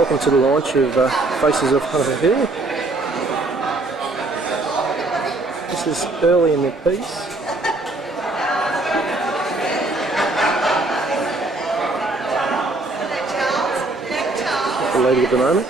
Welcome to the launch of Faces of Hunter Hill. This is early in the piece. The lady at the moment.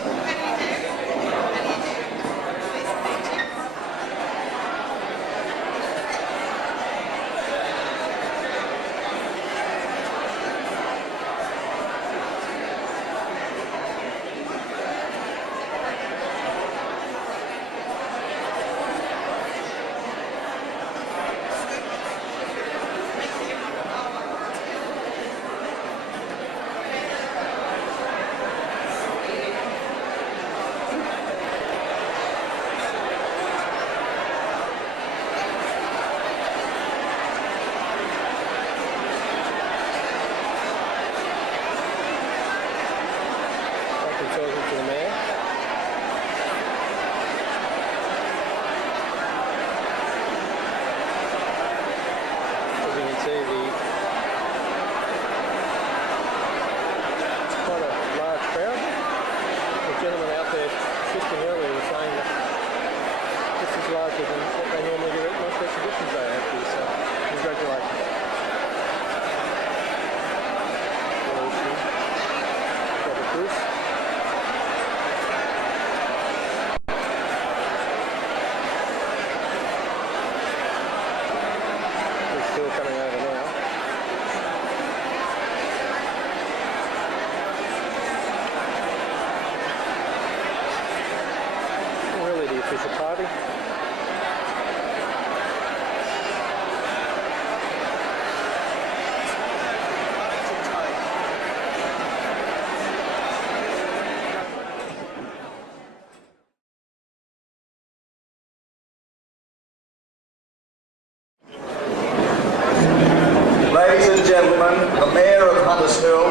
Ladies and gentlemen, the Mayor of Hunters Hill,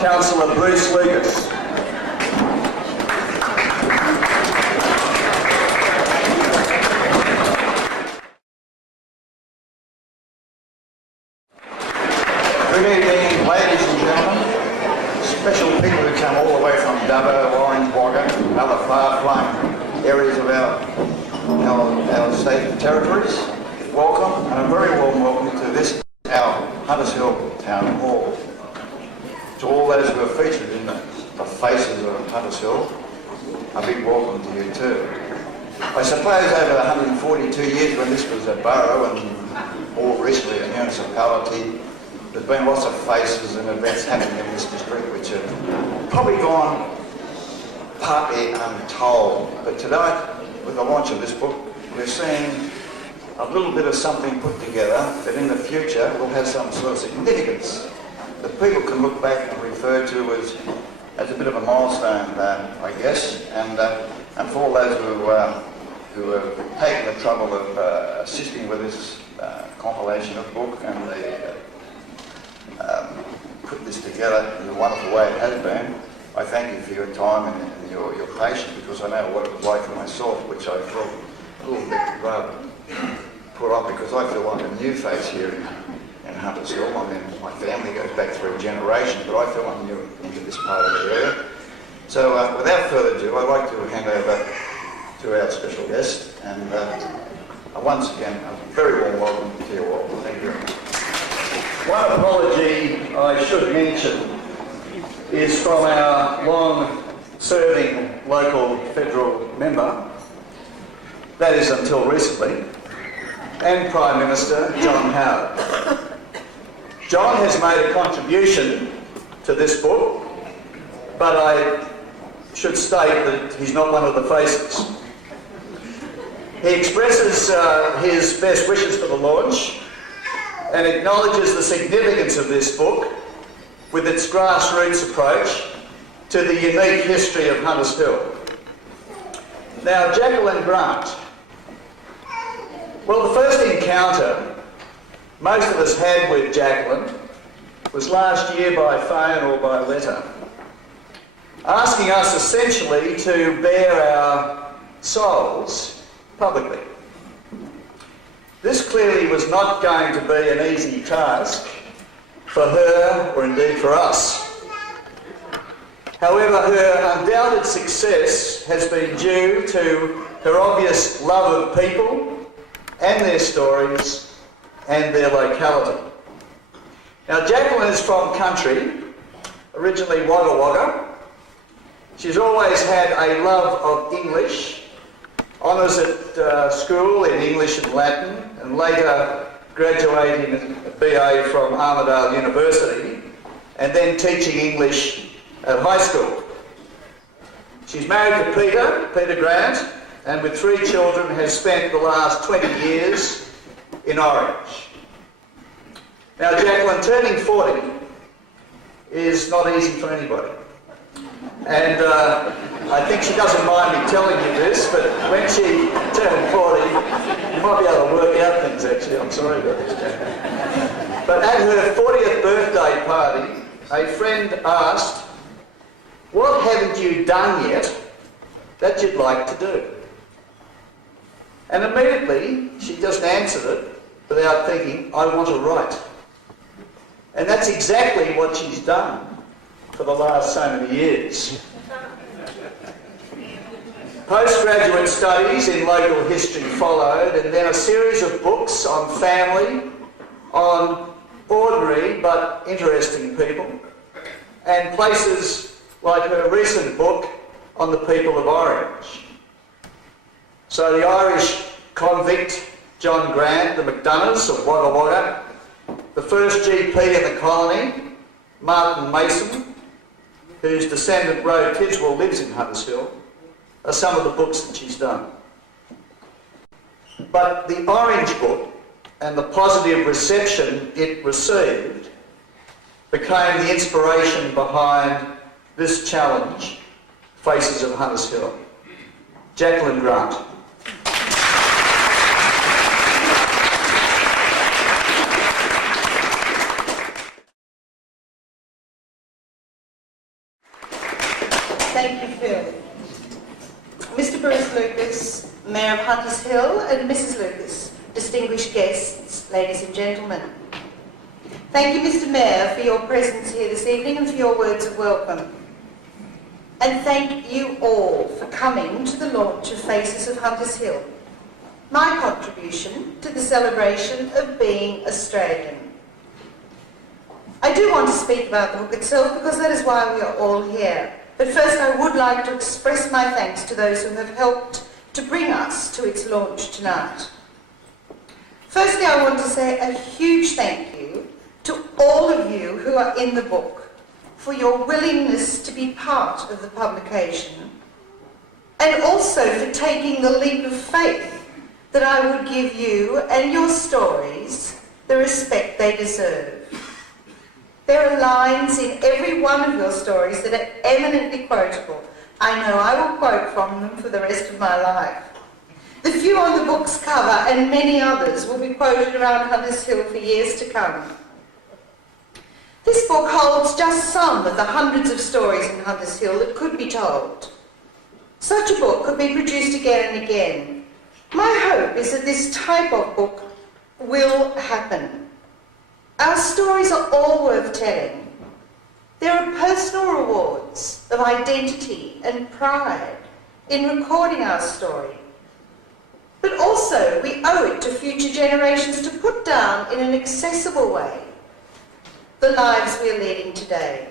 Councillor Bruce Lucas. Good evening, ladies and gentlemen. Special people who come all the way from Dubbo, Orange, Wagga, and other far-flung areas of our state and territories. Welcome, and a very warm welcome to this, our Hunters Hill Town Hall. To all those who are featured in the Faces of Hunters Hill, a big welcome to you too. I suppose over 142 years when this was a borough and more recently a municipality, there's been lots of faces and events happening in this district which have probably gone partly untold. But tonight, with the launch of this book, we're seeing a little bit of something put together that in the future will have some sort of significance that people can look back and refer to as a bit of a milestone, I guess. And for all those who have taken the trouble of assisting with this compilation of book and put this together in the wonderful way it has been, I thank you for your time and your patience, because I know what it was like for myself, which I felt a little bit put off because I feel like a new face here in Hunters Hill. I mean, my family goes back through generations, but I feel I'm new into this part of the area. So without further ado, I'd like to hand over to our special guest, and once again, a very warm welcome to you all. Thank you very much. One apology I should mention is from our long-serving local federal member, that is until recently, and Prime Minister John Howard. John has made a contribution to this book, but I should state that he's not one of the faces. He expresses his best wishes for the launch and acknowledges the significance of this book with its grassroots approach to the unique history of Hunters Hill. Now, Jacqueline Grant. Well, the first encounter most of us had with Jacqueline was last year by phone or by letter, asking us essentially to bare our souls publicly. This clearly was not going to be an easy task for her or indeed for us. However, her undoubted success has been due to her obvious love of people and their stories and their locality. Now, Jacqueline is from country, originally Wagga Wagga. She's always had a love of English, honours at school in English and Latin, and later graduating a BA from Armidale University, and then teaching English at high school. She's married to Peter Grant, and with 3 children has spent the last 20 years in Orange. Now, Jacqueline, turning 40 is not easy for anybody. And I think she doesn't mind me telling you this, but when she turned 40, you might be able to work out things actually, I'm sorry about this, Jacqueline. But at her 40th birthday party, a friend asked, "What haven't you done yet that you'd like to do?" And immediately she just answered it without thinking, "I want to write." And that's exactly what she's done for the last so many years. Postgraduate studies in local history followed, and then a series of books on family, on ordinary but interesting people, and places like her recent book on the people of Orange. So the Irish convict John Grant, the McDonoughs of Wagga Wagga, the first GP in the colony, Martin Mason, whose descendant Ro Tidswell lives in Hunters Hill, are some of the books that she's done. But the Orange book and the positive reception it received became the inspiration behind this challenge, Faces of Hunters Hill. Jacqueline Grant. Thank you, Phil. Mr. Bruce Lucas, Mayor of Hunters Hill, and Mrs. Lucas, distinguished guests, ladies and gentlemen. Thank you, Mr. Mayor, for your presence here this evening and for your words of welcome. And thank you all for coming to the launch of Faces of Hunters Hill, my contribution to the celebration of being Australian. I do want to speak about the book itself because that is why we are all here. But first I would like to express my thanks to those who have helped to bring us to its launch tonight. Firstly, I want to say a huge thank you to all of you who are in the book for your willingness to be part of the publication, and also for taking the leap of faith that I would give you and your stories the respect they deserve. There are lines in every one of your stories that are eminently quotable. I know I will quote from them for the rest of my life. The few on the book's cover and many others will be quoted around Hunters Hill for years to come. This book holds just some of the hundreds of stories in Hunters Hill that could be told. Such a book could be produced again and again. My hope is that this type of book will happen. Our stories are all worth telling. There are personal rewards of identity and pride in recording our story. But also we owe it to future generations to put down in an accessible way the lives we are leading today.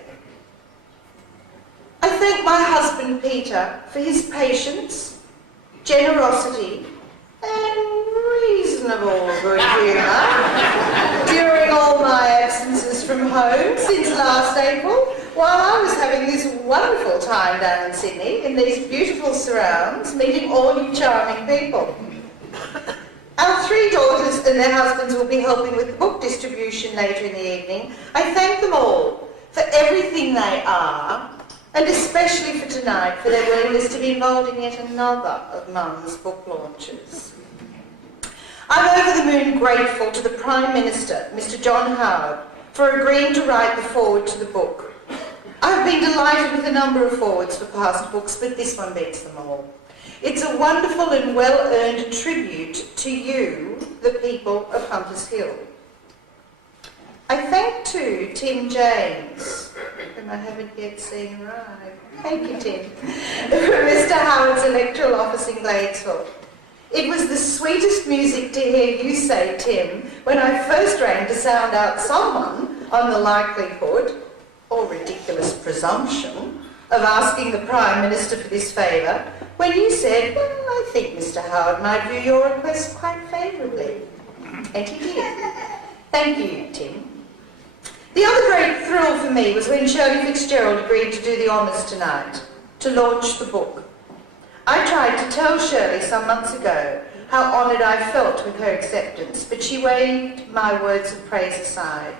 I thank my husband Peter for his patience, generosity and reasonable good humour during all my absences from home since last April, while I was having this wonderful time down in Sydney in these beautiful surrounds, meeting all you charming people. Our 3 daughters and their husbands will be helping with the book distribution later in the evening. I thank them all for everything they are, and especially for tonight for their willingness to be involved in yet another of Mum's book launches. I'm over the moon grateful to the Prime Minister, Mr. John Howard, for agreeing to write the foreword to the book. I've been delighted with a number of forewords for past books, but this one beats them all. It's a wonderful and well-earned tribute to you, the people of Hunters Hill. I thank too Tim James, whom I haven't yet seen arrive. Thank you, Tim. From Mr. Howard's electoral office in Gladesville. It was the sweetest music to hear you say, Tim, when I first rang to sound out someone on the likelihood, or ridiculous presumption, of asking the Prime Minister for this favour, when you said, well, I think Mr. Howard might view your request quite favourably. And he did. Thank you, Tim. The other great thrill for me was when Shirley Fitzgerald agreed to do the honours tonight, to launch the book. I tried to tell Shirley some months ago how honoured I felt with her acceptance, but she waved my words of praise aside.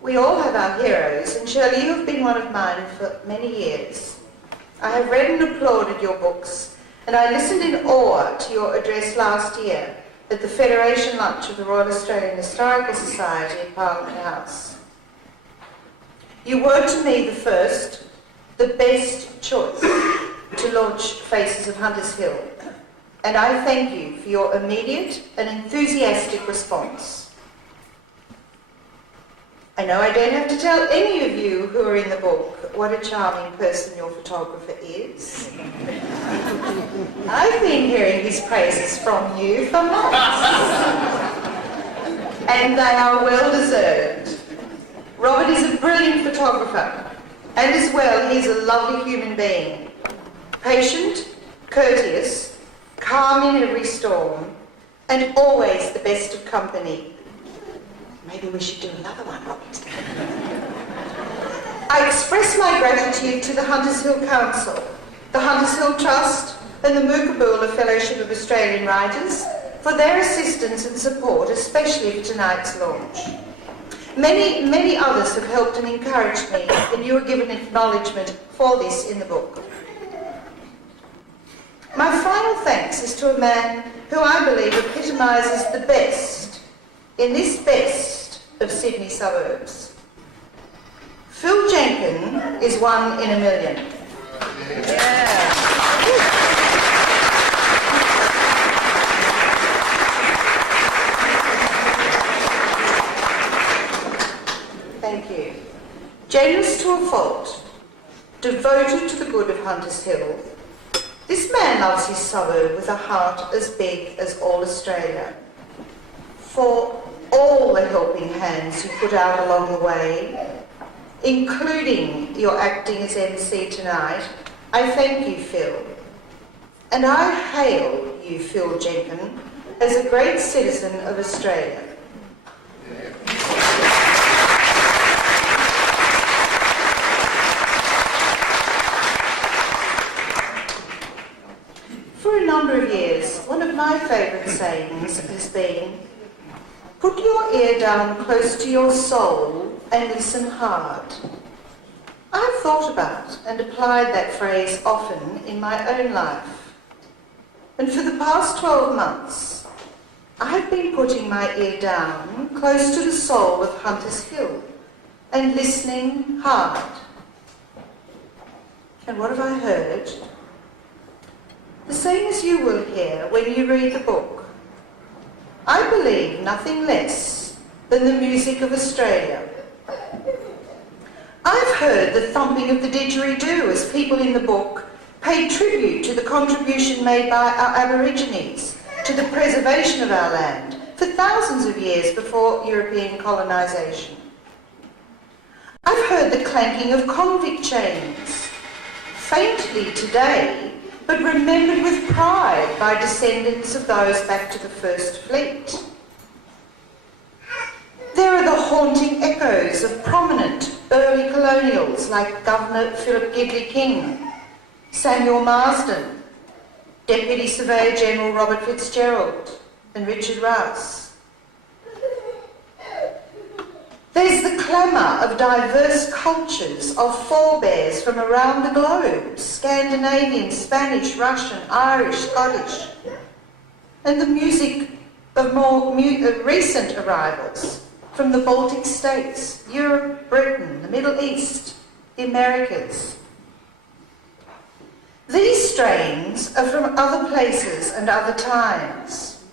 We all have our heroes, and Shirley, you have been one of mine for many years. I have read and applauded your books, and I listened in awe to your address last year at the Federation Lunch of the Royal Australian Historical Society at Parliament House. You were to me the first, the best choice to launch Faces of Hunters Hill, and I thank you for your immediate and enthusiastic response. I know I don't have to tell any of you who are in the book what a charming person your photographer is. I've been hearing his praises from you for months. And they are well deserved. Robert is a brilliant photographer, and as well, he's a lovely human being. Patient, courteous, calm in every storm, and always the best of company. Maybe we should do another one, Robert. I express my gratitude to the Hunters Hill Council, the Hunters Hill Trust, and the Mookaboola Fellowship of Australian Writers for their assistance and support, especially for tonight's launch. Many others have helped and encouraged me, and you are given acknowledgement for this in the book. My final thanks is to a man who I believe epitomises the best in this best of Sydney suburbs. Phil Jenkin is one in a million. Yeah. Thank you. Generous to a fault, devoted to the good of Hunters Hill, this man loves his suburb with a heart as big as all Australia. For all the helping hands you put out along the way, including your acting as MC tonight, I thank you, Phil. And I hail you, Phil Jenkin, as a great citizen of Australia. For a number of years, one of my favourite sayings has been, put your ear down close to your soul and listen hard. I've thought about and applied that phrase often in my own life. And for the past 12 months, I've been putting my ear down close to the soul of Hunters Hill and listening hard. And what have I heard? The same as you will hear when you read the book. I believe nothing less than the music of Australia. I've heard the thumping of the didgeridoo as people in the book paid tribute to the contribution made by our Aborigines to the preservation of our land for thousands of years before European colonisation. I've heard the clanking of convict chains, faintly today, but remembered with pride by descendants of those back to the First Fleet. There are the haunting echoes of prominent early colonials like Governor Philip Gidley King, Samuel Marsden, Deputy Surveyor General Robert Fitzgerald, and Richard Rouse. There's the clamour of diverse cultures of forebears from around the globe, Scandinavian, Spanish, Russian, Irish, Scottish, and the music of more recent arrivals from the Baltic states, Europe, Britain, the Middle East, the Americas. These strains are from other places and other times.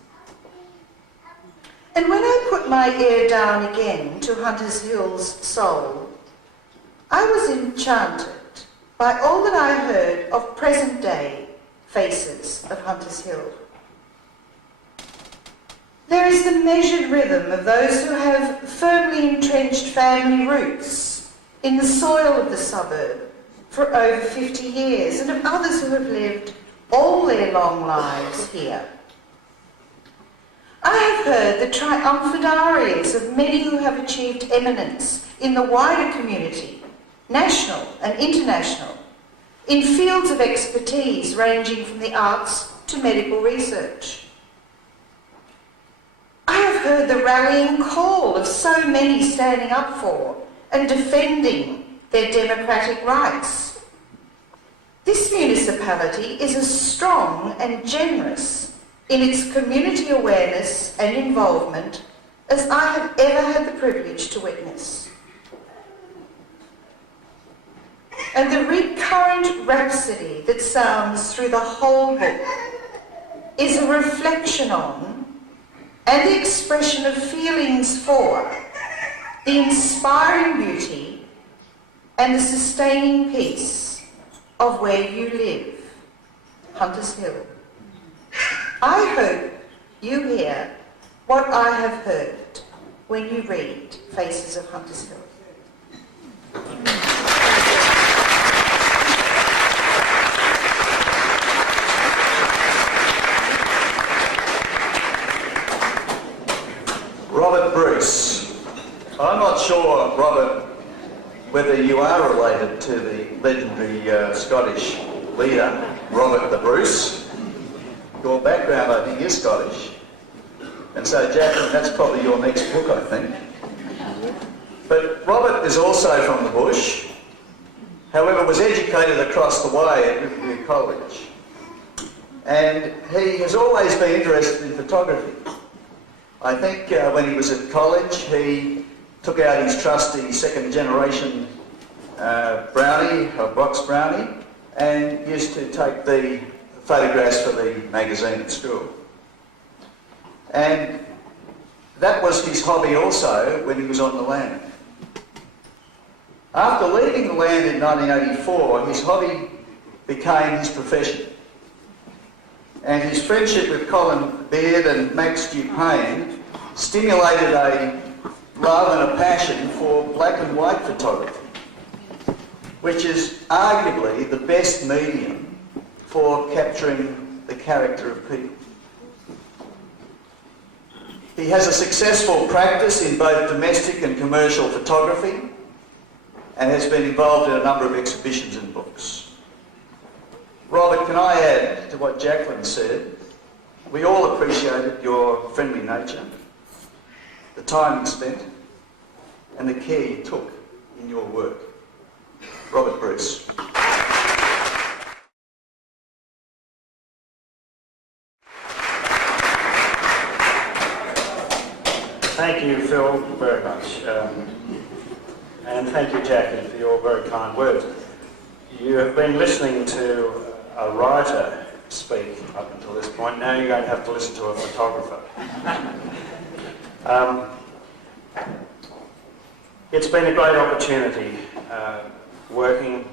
And when I put my ear down again to Hunters Hill's soul, I was enchanted by all that I heard of present-day faces of Hunters Hill. There is the measured rhythm of those who have firmly entrenched family roots in the soil of the suburb for over 50 years, and of others who have lived all their long lives here. I have heard the triumphant arias of many who have achieved eminence in the wider community, national and international, in fields of expertise ranging from the arts to medical research. I have heard the rallying call of so many standing up for and defending their democratic rights. This municipality is as strong and generous in its community awareness and involvement as I have ever had the privilege to witness. And the recurrent rhapsody that sounds through the whole book is a reflection on and the expression of feelings for the inspiring beauty and the sustaining peace of where you live, Hunters Hill. I hope you hear what I have heard when you read Faces of Hunters Hill. Robert Bruce. I'm not sure, Robert, whether you are related to the legendary Scottish leader, Robert the Bruce. Your background, I think, is Scottish. And so, Jacqueline, that's probably your next book, I think. But Robert is also from the bush, however, was educated across the way at Riverview College. And he has always been interested in photography. I think when he was at college, he took out his trusty second-generation Brownie, a box Brownie, and used to take the photographs for the magazine at school. And that was his hobby also when he was on the land. After leaving the land in 1984, his hobby became his profession. And his friendship with Colin Beard and Max Dupayne stimulated a love and a passion for black and white photography, which is arguably the best medium for capturing the character of people. He has a successful practice in both domestic and commercial photography and has been involved in a number of exhibitions and books. Robert, can I add to what Jacqueline said? We all appreciated your friendly nature, the time you spent, and the care you took in your work. Robert Bruce. Thank you, Phil, very much. And thank you, Jackie, for your very kind words. You have been listening to a writer speak up until this point. Now you're going to have to listen to a photographer. It's been a great opportunity working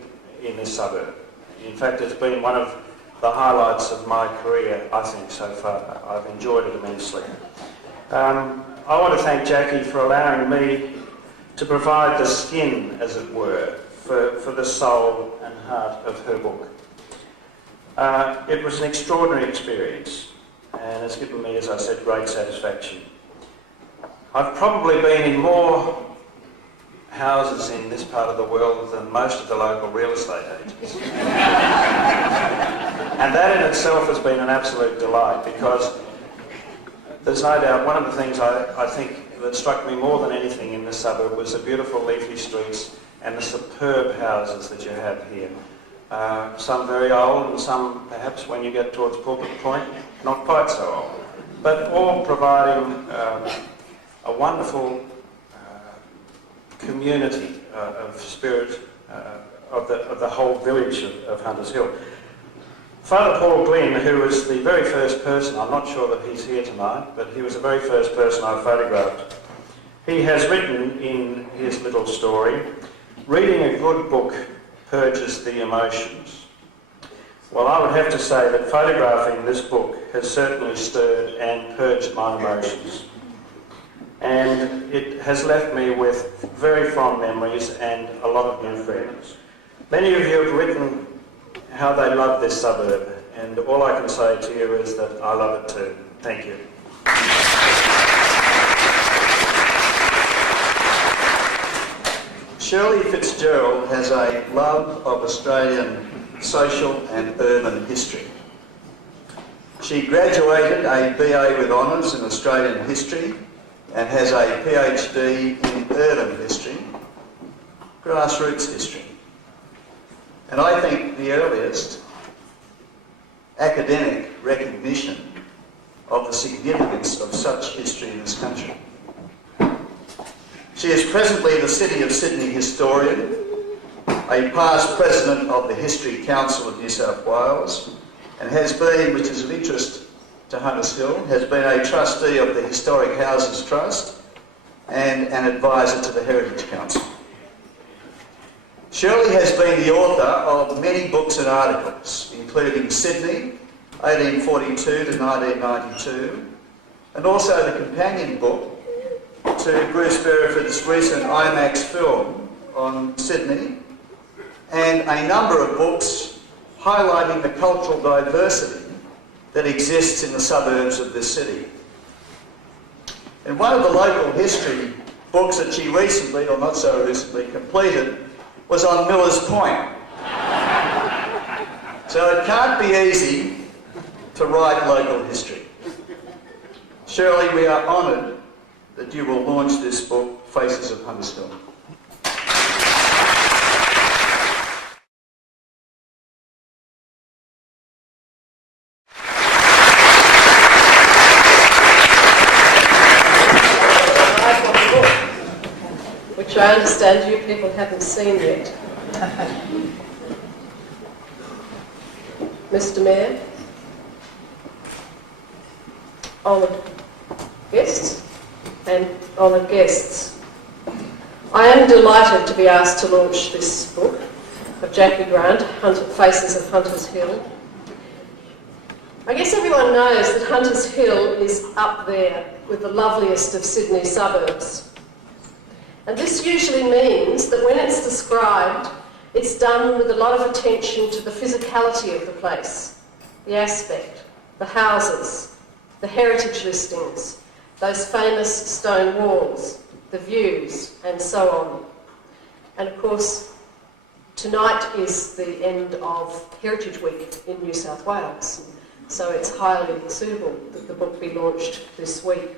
in this suburb. In fact, it's been one of the highlights of my career, I think, so far. I've enjoyed it immensely. I want to thank Jackie for allowing me to provide the skin, as it were, for the soul and heart of her book. It was an extraordinary experience and it's given me, as I said, great satisfaction. I've probably been in more houses in this part of the world than most of the local real estate agents. And that in itself has been an absolute delight, because there's no doubt one of the things I think that struck me more than anything in this suburb was the beautiful leafy streets and the superb houses that you have here. Some very old and some, perhaps when you get towards Pulpit Point, not quite so old. But all providing a wonderful community of spirit of the whole village of Hunters Hill. Father Paul Glynn, who was the very first person, I'm not sure that he's here tonight, but he was the very first person I photographed. He has written in his little story, "Reading a good book purges the emotions." Well, I would have to say that photographing this book has certainly stirred and purged my emotions. And it has left me with very fond memories and a lot of new friends. Many of you have written how they love this suburb, and all I can say to you is that I love it too. Thank you. Shirley Fitzgerald has a love of Australian social and urban history. She graduated a BA with honours in Australian history and has a PhD in urban history, grassroots history, and I think the earliest academic recognition of the significance of such history in this country. She is presently the City of Sydney historian, a past president of the History Council of New South Wales, and has been, which is of interest to Hunters Hill, has been a trustee of the Historic Houses Trust and an advisor to the Heritage Council. Shirley has been the author of many books and articles, including Sydney, 1842 to 1992, and also the companion book to Bruce Beresford's recent IMAX film on Sydney, and a number of books highlighting the cultural diversity that exists in the suburbs of this city. And one of the local history books that she recently, or not so recently, completed was on Millers Point. So it can't be easy to write local history. Shirley, we are honoured that you will launch this book, Faces of Hunters Hill. Which I understand you people haven't seen yet. Mr. Mayor, honoured guests and honoured guests, I am delighted to be asked to launch this book of Jackie Grant, Faces of Hunters Hill. I guess everyone knows that Hunters Hill is up there with the loveliest of Sydney suburbs. And this usually means that when it's described, it's done with a lot of attention to the physicality of the place, the aspect, the houses, the heritage listings, those famous stone walls, the views, and so on. And of course, tonight is the end of Heritage Week in New South Wales, so it's highly suitable that the book be launched this week.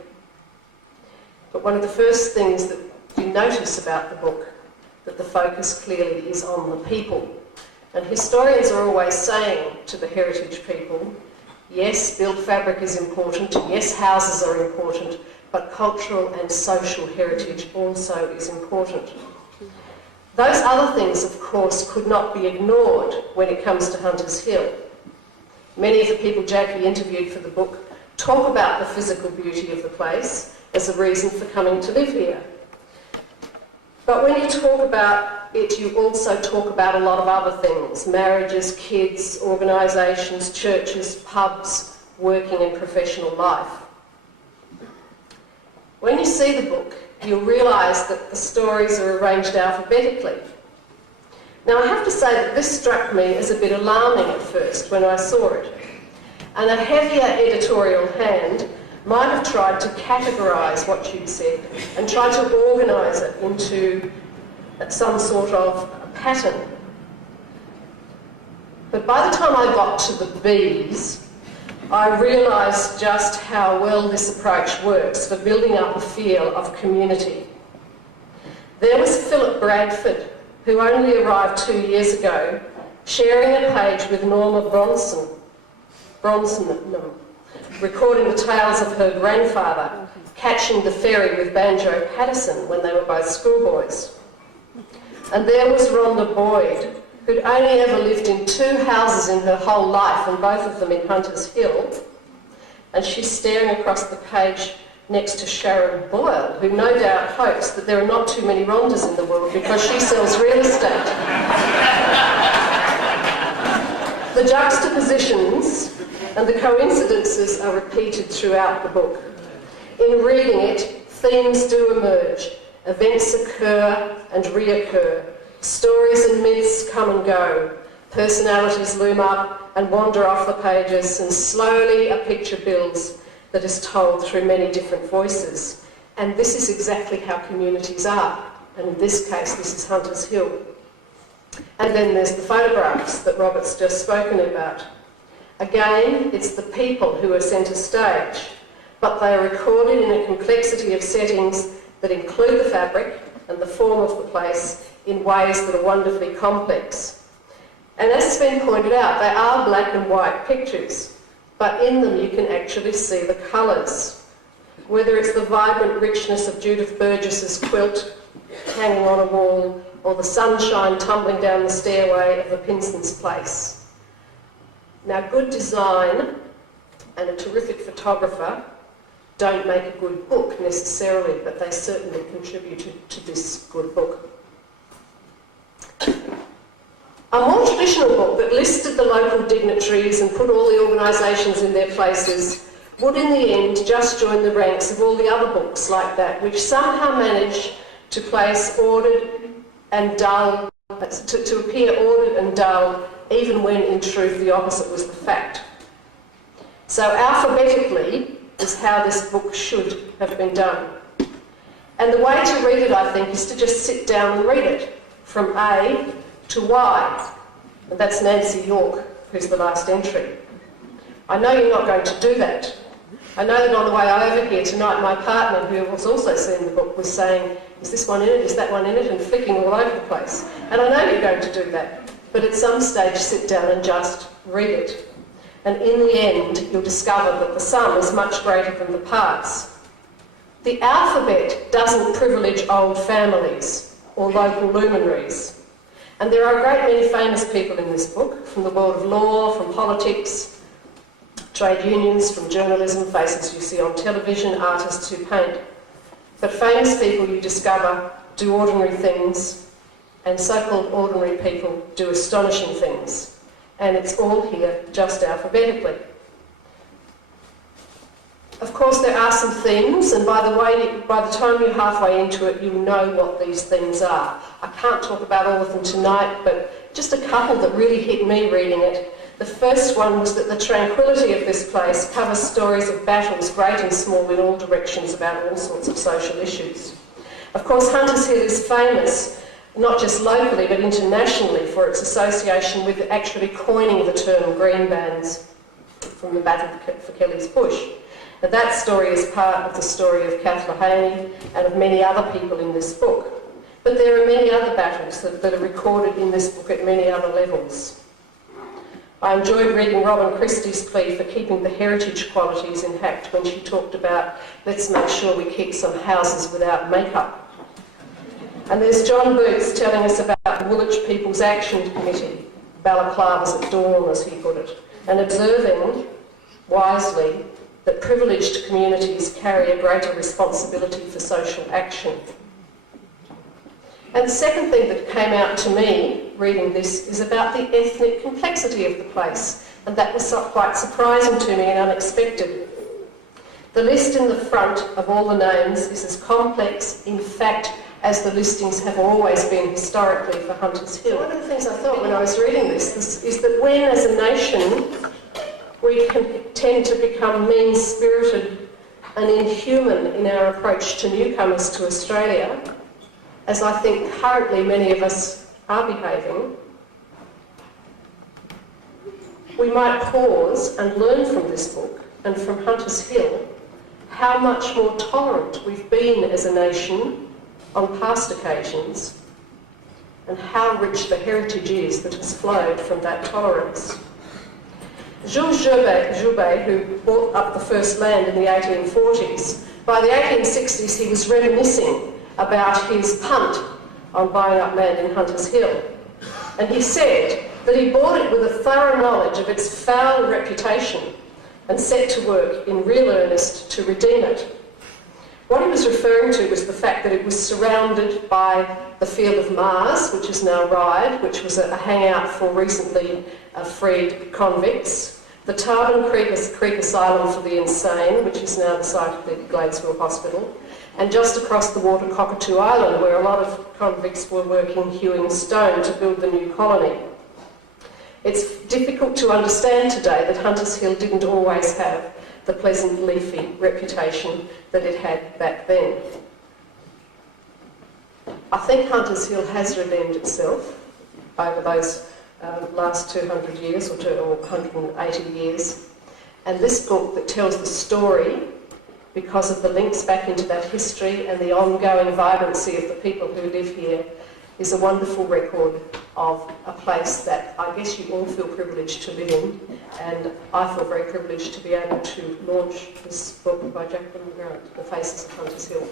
But one of the first things that you notice about the book, that the focus clearly is on the people. And historians are always saying to the heritage people, yes, built fabric is important, yes, houses are important, but cultural and social heritage also is important. Those other things, of course, could not be ignored when it comes to Hunters Hill. Many of the people Jackie interviewed for the book talk about the physical beauty of the place as a reason for coming to live here. But when you talk about it, you also talk about a lot of other things: marriages, kids, organisations, churches, pubs, working and professional life. When you see the book, you'll realise that the stories are arranged alphabetically. Now, I have to say that this struck me as a bit alarming at first when I saw it, and a heavier editorial hand might have tried to categorise what you'd said and try to organise it into some sort of a pattern. But by the time I got to the B's, I realised just how well this approach works for building up a feel of community. There was Philip Bradford, who only arrived 2 years ago, sharing a page with Norma Bronson, recording the tales of her grandfather catching the ferry with Banjo Patterson when they were both schoolboys. And there was Rhonda Boyd, who'd only ever lived in 2 houses in her whole life, and both of them in Hunters Hill, and she's staring across the page next to Sharon Boyle, who no doubt hopes that there are not too many Rhondas in the world because she sells real estate. The juxtapositions and the coincidences are repeated throughout the book. In reading it, themes do emerge, events occur and reoccur, stories and myths come and go, personalities loom up and wander off the pages, and slowly a picture builds that is told through many different voices. And this is exactly how communities are, and in this case this is Hunters Hill. And then there's the photographs that Robert's just spoken about. Again, it's the people who are centre stage, but they are recorded in a complexity of settings that include the fabric and the form of the place in ways that are wonderfully complex. And as has been pointed out, they are black and white pictures, but in them you can actually see the colours. Whether it's the vibrant richness of Judith Burgess's quilt hanging on a wall, or the sunshine tumbling down the stairway of the Pinson's place. Now, good design and a terrific photographer don't make a good book necessarily, but they certainly contributed to this good book. A more traditional book that listed the local dignitaries and put all the organisations in their places would in the end just join the ranks of all the other books like that, which somehow managed to place ordered and dull, to appear ordered and dull, even when in truth the opposite was the fact. So alphabetically is how this book should have been done. And the way to read it, I think, is to just sit down and read it, from A to Y. And that's Nancy York, who's the last entry. I know you're not going to do that. I know that on the way over here tonight, my partner, who was also seeing the book, was saying, is this one in it, is that one in it, and flicking all over the place. And I know you're going to do that, but at some stage sit down and just read it. And in the end, you'll discover that the sum is much greater than the parts. The alphabet doesn't privilege old families or local luminaries. And there are a great many famous people in this book, from the world of law, from politics, trade unions, from journalism, faces you see on television, artists who paint. But famous people, you discover, do ordinary things, and so-called ordinary people do astonishing things. And it's all here just alphabetically. Of course, there are some themes, and by the time you're halfway into it, you know what these themes are. I can't talk about all of them tonight, but just a couple that really hit me reading it. The first one was that the tranquility of this place covers stories of battles, great and small, in all directions about all sorts of social issues. Of course, Hunters Hill is famous, not just locally, but internationally, for its association with actually coining the term green bands from the Battle for Kelly's Bush. Now, that story is part of the story of Kath Lahaney and of many other people in this book. But there are many other battles that are recorded in this book at many other levels. I enjoyed reading Robin Christie's plea for keeping the heritage qualities intact when she talked about, let's make sure we keep some houses without makeup. And there's John Boots telling us about the Woolwich People's Action Committee, balaclavas at dawn, as he put it, and observing, wisely, that privileged communities carry a greater responsibility for social action. And the second thing that came out to me, reading this, is about the ethnic complexity of the place, and that was quite surprising to me and unexpected. The list in the front of all the names is as complex, in fact, as the listings have always been historically for Hunters Hill. One of the things I thought when I was reading this is that when, as a nation, we can tend to become mean-spirited and inhuman in our approach to newcomers to Australia, as I think currently many of us are behaving, we might pause and learn from this book and from Hunters Hill how much more tolerant we've been as a nation on past occasions and how rich the heritage is that has flowed from that tolerance. Jules Joubert, who bought up the first land in the 1840s, by the 1860s he was reminiscing about his punt on buying up land in Hunters Hill. And he said that he bought it with a thorough knowledge of its foul reputation and set to work in real earnest to redeem it. What he was referring to was the fact that it was surrounded by the Field of Mars, which is now Ryde, which was a hangout for recently freed convicts, the Tarban Creek Asylum for the Insane, which is now the site of the Gladesville Hospital, and just across the water Cockatoo Island, where a lot of convicts were working hewing stone to build the new colony. It's difficult to understand today that Hunters Hill didn't always have the pleasant leafy reputation that it had back then. I think Hunters Hill has redeemed itself over those last 200 years or 180 years. And this book that tells the story, because of the links back into that history and the ongoing vibrancy of the people who live here, is a wonderful record of a place that I guess you all feel privileged to live in, and I feel very privileged to be able to launch this book by Jacqueline Grant, The Faces of Hunters Hill.